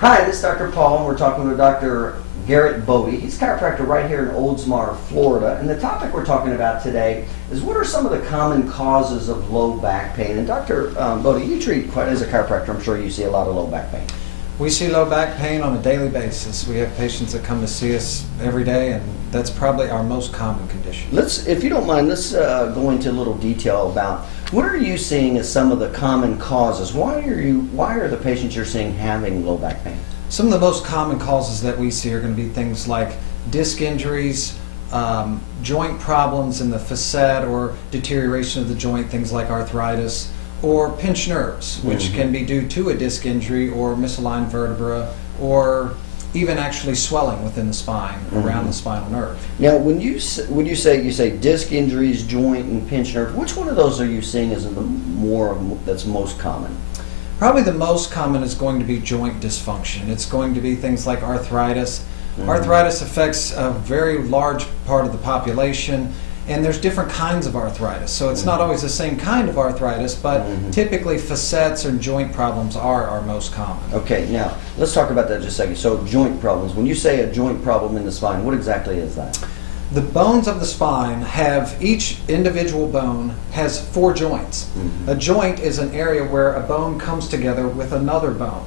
Hi, this is Dr. Paul, and we're talking with Dr. Garrett Bode. He's a chiropractor right here in Oldsmar, Florida. And the topic we're talking about today is what are some of the common causes of low back pain? And Dr. Bode, you treat quite as a chiropractor, I'm sure you see a lot of low back pain. We see low back pain on a daily basis. We have patients that come to see us every day, and that's probably our most common condition. If you don't mind, let's go into a little detail about what are you seeing as some of the common causes? Why are the patients you're seeing having low back pain? Some of the most common causes that we see are going to be things like disc injuries, joint problems in the facet or deterioration of the joint, things like arthritis, or pinched nerves, which can be due to a disc injury or misaligned vertebra, or even actually swelling within the spine around the spinal nerve. Now, when you say disc injuries, joint, and pinched nerve, which one of those are you seeing as that's most common? Probably the most common is going to be joint dysfunction. It's going to be things like arthritis. Arthritis affects a very large part of the population, and there's different kinds of arthritis. So it's not always the same kind of arthritis, but typically facets and joint problems are our most common. Okay, now let's talk about that just a second. So joint problems. When you say a joint problem in the spine, what exactly is that? The bones of the spine have, each individual bone has 4 joints. A joint is an area where a bone comes together with another bone.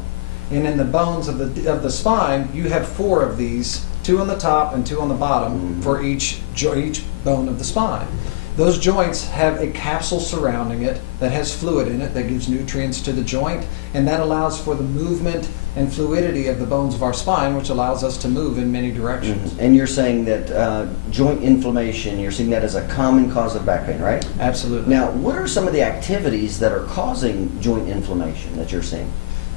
And in the bones of the spine, you have 4 of these, 2 on the top and 2 on the bottom for each bone of the spine. Those joints have a capsule surrounding it that has fluid in it that gives nutrients to the joint, and that allows for the movement and fluidity of the bones of our spine, which allows us to move in many directions. And you're saying that joint inflammation, you're seeing that as a common cause of back pain, right? Absolutely. Now, what are some of the activities that are causing joint inflammation that you're seeing?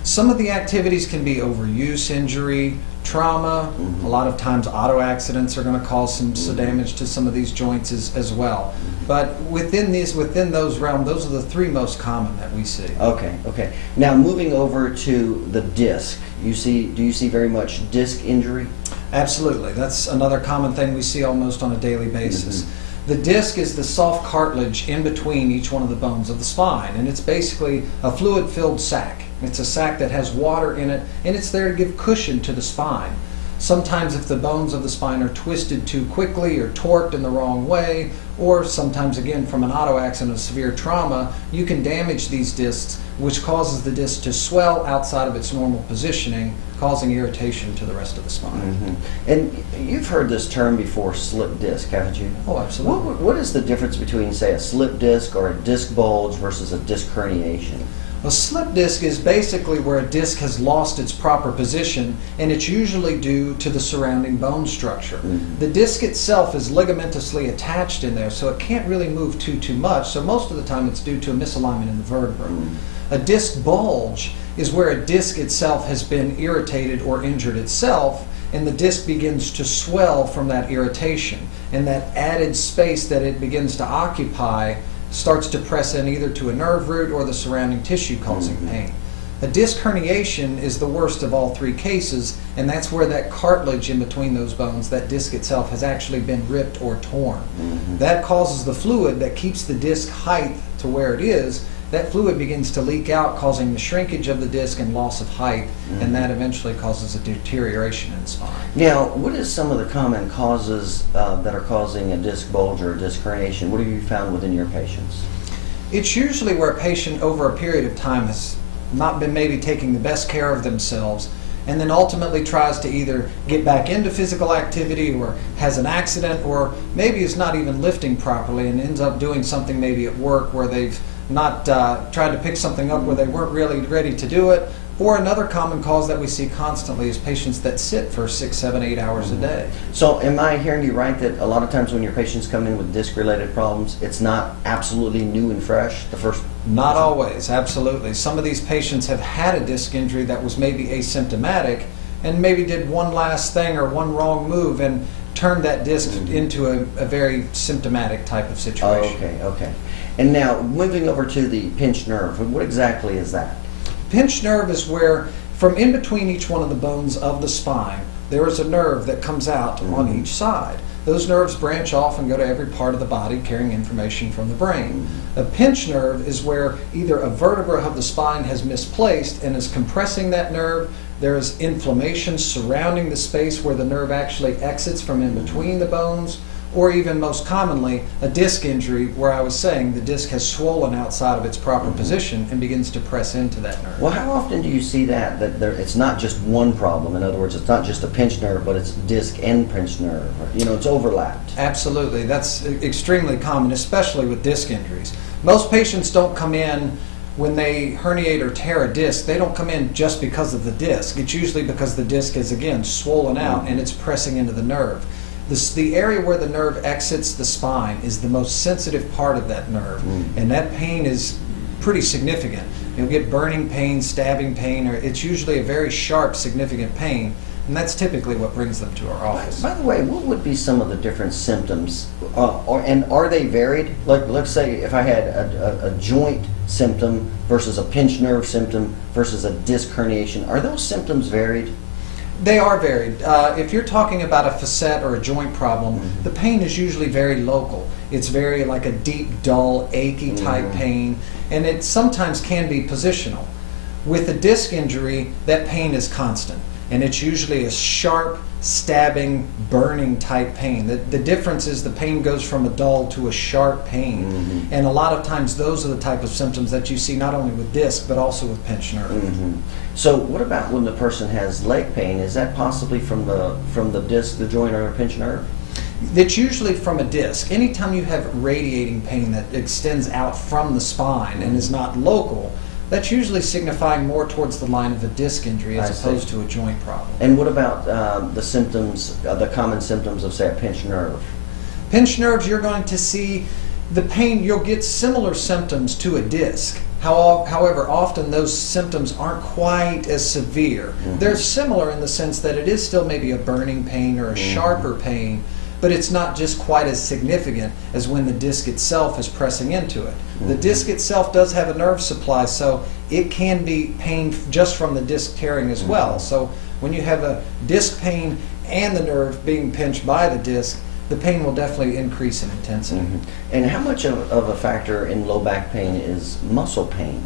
Some of the activities can be overuse injury, trauma. A lot of times auto accidents are going to cause some damage to some of these joints as well. But within those realms, those are the 3 most common that we see. Okay. Now moving over to the disc, do you see very much disc injury? Absolutely. That's another common thing we see almost on a daily basis. The disc is the soft cartilage in between each one of the bones of the spine, and it's basically a fluid-filled sac. It's a sac that has water in it, and it's there to give cushion to the spine. Sometimes if the bones of the spine are twisted too quickly or torqued in the wrong way, or sometimes again from an auto accident or severe trauma, you can damage these discs, which causes the disc to swell outside of its normal positioning, causing irritation to the rest of the spine. And you've heard this term before, slip disc, haven't you? Oh, absolutely. What is the difference between, say, a slip disc or a disc bulge versus a disc herniation? A slip disc is basically where a disc has lost its proper position, and it's usually due to the surrounding bone structure. The disc itself is ligamentously attached in there, so it can't really move too much, so most of the time it's due to a misalignment in the vertebra. A disc bulge is where a disc itself has been irritated or injured itself, and the disc begins to swell from that irritation, and that added space that it begins to occupy starts to press in either to a nerve root or the surrounding tissue, causing pain. A disc herniation is the worst of all 3 cases, and that's where that cartilage in between those bones, that disc itself, has actually been ripped or torn. That causes the fluid that keeps the disc height to where it is. That fluid begins to leak out, causing the shrinkage of the disc and loss of height, and that eventually causes a deterioration in the spine. Now, what is some of the common causes that are causing a disc bulge or a disc herniation? What have you found within your patients? It's usually where a patient over a period of time has not been maybe taking the best care of themselves, and then ultimately tries to either get back into physical activity or has an accident, or maybe is not even lifting properly and ends up doing something maybe at work where they've not tried to pick something up where they weren't really ready to do it. Or another common cause that we see constantly is patients that sit for 6, 7, 8 hours a day. So am I hearing you right that a lot of times when your patients come in with disc-related problems, it's not absolutely new and fresh? Not always, absolutely. Some of these patients have had a disc injury that was maybe asymptomatic and maybe did one last thing or one wrong move and turned that disc into a very symptomatic type of situation. Okay. And now, moving over to the pinched nerve, what exactly is that? Pinched nerve is where, from in between each one of the bones of the spine, there is a nerve that comes out on each side. those nerves branch off and go to every part of the body carrying information from the brain. A pinch nerve is where either a vertebra of the spine has misplaced and is compressing that nerve. There is inflammation surrounding the space where the nerve actually exits from in between the bones, or even most commonly, a disc injury where I was saying the disc has swollen outside of its proper position and begins to press into that nerve. Well, how often do you see that it's not just one problem? In other words, it's not just a pinched nerve, but it's disc and pinched nerve. You know, it's overlapped. Absolutely. That's extremely common, especially with disc injuries. Most patients don't come in when they herniate or tear a disc. They don't come in just because of the disc. It's usually because the disc is, again, swollen out and it's pressing into the nerve. The area where the nerve exits the spine is the most sensitive part of that nerve, and that pain is pretty significant. You'll get burning pain, stabbing pain, or it's usually a very sharp, significant pain, and that's typically what brings them to our office. By the way, what would be some of the different symptoms, and are they varied? Like, let's say if I had a joint symptom versus a pinched nerve symptom versus a disc herniation, are those symptoms varied? They are varied. If you're talking about a facet or a joint problem, the pain is usually very local. It's very like a deep, dull, achy type pain, and it sometimes can be positional. With a disc injury, that pain is constant, and it's usually a sharp, stabbing, burning type pain. The difference is the pain goes from a dull to a sharp pain, and a lot of times those are the type of symptoms that you see not only with disc but also with pinched nerve. So what about when the person has leg pain? Is that possibly from the disc, the joint, or a pinched nerve? It's usually from a disc. Anytime you have radiating pain that extends out from the spine and is not local, that's usually signifying more towards the line of a disc injury as opposed to a joint problem. And what about the symptoms, the common symptoms of, say, a pinched nerve? Pinched nerves, you're going to see the pain, you'll get similar symptoms to a disc. However, often those symptoms aren't quite as severe. They're similar in the sense that it is still maybe a burning pain or a sharper pain, but it's not just quite as significant as when the disc itself is pressing into it. The disc itself does have a nerve supply, so it can be pain just from the disc tearing as well. So when you have a disc pain and the nerve being pinched by the disc, the pain will definitely increase in intensity. And how much of a factor in low back pain is muscle pain?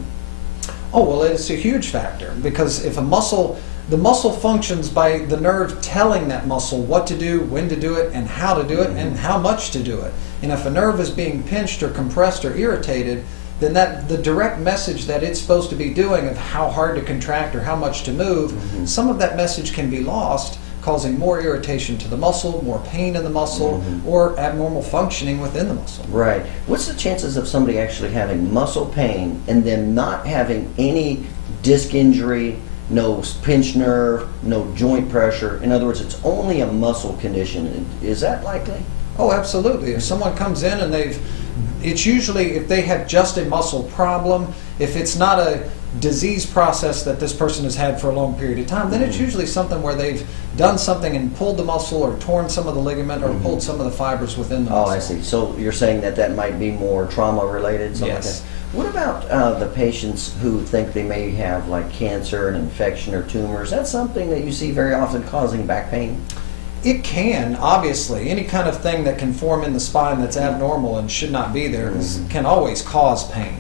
Oh, well, it's a huge factor, because if the muscle functions by the nerve telling that muscle what to do, when to do it, and how to do it, and how much to do it. And if a nerve is being pinched or compressed or irritated, then the direct message that it's supposed to be doing of how hard to contract or how much to move, some of that message can be lost, causing more irritation to the muscle, more pain in the muscle, or abnormal functioning within the muscle. Right. What's the chances of somebody actually having muscle pain and then not having any disc injury, no pinched nerve, no joint pressure? In other words, it's only a muscle condition. Is that likely? Oh, absolutely. If someone comes in and it's usually if they have just a muscle problem, if it's not a disease process that this person has had for a long period of time, then it's usually something where they've done something and pulled the muscle or torn some of the ligament or pulled some of the fibers within the muscle. Oh, I see. So you're saying that might be more trauma related? Yes. Like what about the patients who think they may have like cancer, an infection, or tumors? That's something that you see very often causing back pain? It can, obviously. Any kind of thing that can form in the spine that's abnormal and should not be there can always cause pain.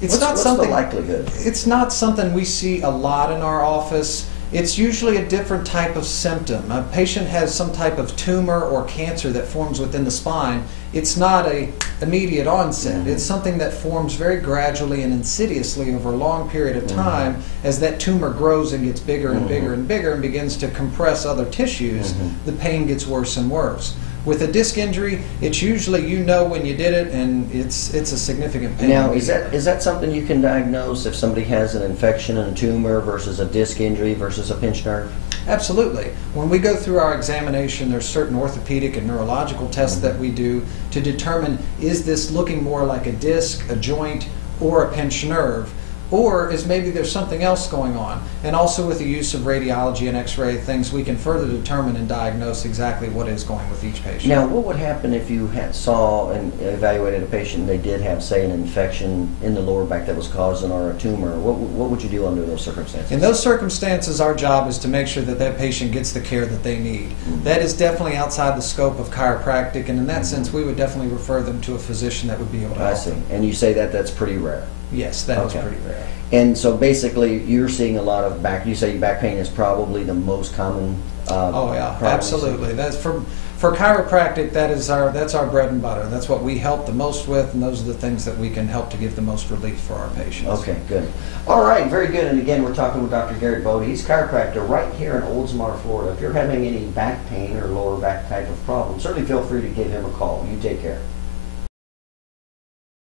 What's the likelihood? It's not something we see a lot in our office. It's usually a different type of symptom. A patient has some type of tumor or cancer that forms within the spine. It's not an immediate onset. It's something that forms very gradually and insidiously over a long period of time. As that tumor grows and gets bigger and bigger and bigger and begins to compress other tissues, the pain gets worse and worse. With a disc injury, it's usually when you did it, and it's a significant pain. Now, is that something you can diagnose if somebody has an infection and a tumor versus a disc injury versus a pinched nerve? Absolutely. When we go through our examination, there's certain orthopedic and neurological tests that we do to determine, is this looking more like a disc, a joint, or a pinched nerve? or is maybe there's something else going on. And also with the use of radiology and x-ray things, we can further determine and diagnose exactly what is going with each patient. Now, what would happen if you saw and evaluated a patient and they did have, say, an infection in the lower back that was causing, or a tumor? What would you do under those circumstances? In those circumstances, our job is to make sure that that patient gets the care that they need. That is definitely outside the scope of chiropractic, and in that sense, we would definitely refer them to a physician that would be able to help I see. them. And you say that that's pretty rare. Yes, that is Okay. pretty rare. And so basically, you're seeing a lot of back. You say back pain is probably the most common. Oh yeah, problem. absolutely. That's for chiropractic. That's our bread and butter. That's what we help the most with, and those are the things that we can help to give the most relief for our patients. Okay, good. All right, very good. And again, we're talking with Dr. Garrett Bode. He's a chiropractor right here in Oldsmar, Florida. If you're having any back pain or lower back type of problem, certainly feel free to give him a call. You take care.